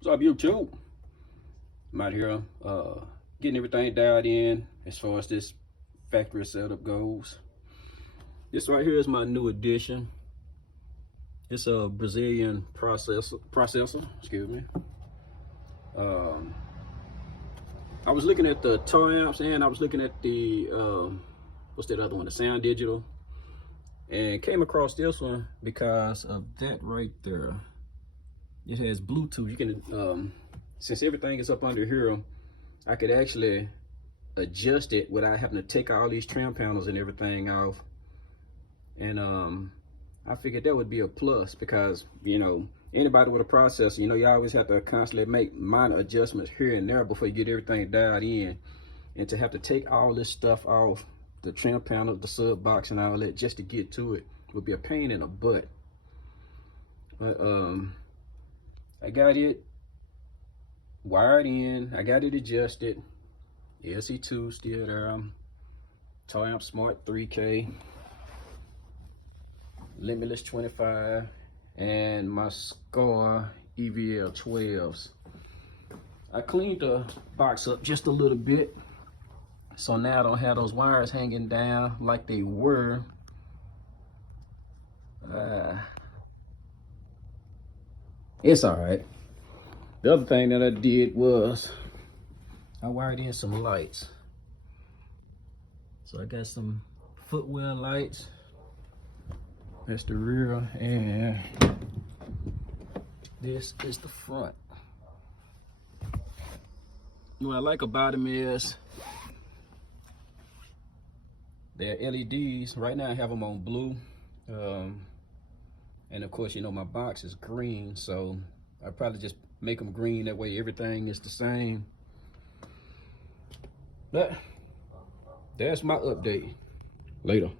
What's up, YouTube? I'm out here getting everything dialed in as far as this factory setup goes. This right here is my new addition. It's a Brazilian processor. Excuse me. I was looking at the toy amps and I was looking at the what's that other one? The Sound Digital, and came across this one because of that right there. It has Bluetooth. You can since everything is up under here, I could actually adjust it without having to take all these trim panels and everything off. And I figured that would be a plus because, you know, anybody with a processor, you know, you always have to constantly make minor adjustments here and there before you get everything dialed in. And to have to take all this stuff off, the trim panel, the sub box and all that, just to get to it would be a pain in the butt. But I got it wired in, I got it adjusted. LC2 still there. Toy Amp Smart 3K, Limitless 25, and my Scar EVL 12s. I cleaned the box up just a little bit, so now I don't have those wires hanging down like they were. It's all right. The other thing that I did was I wired in some lights. So I got some footwell lights. That's the rear, and this is the front. What I like about them is they're LEDs. Right now I have them on blue. And of course, you know, my box is green, so I probably just make them green. That way everything is the same. But that's my update. Later.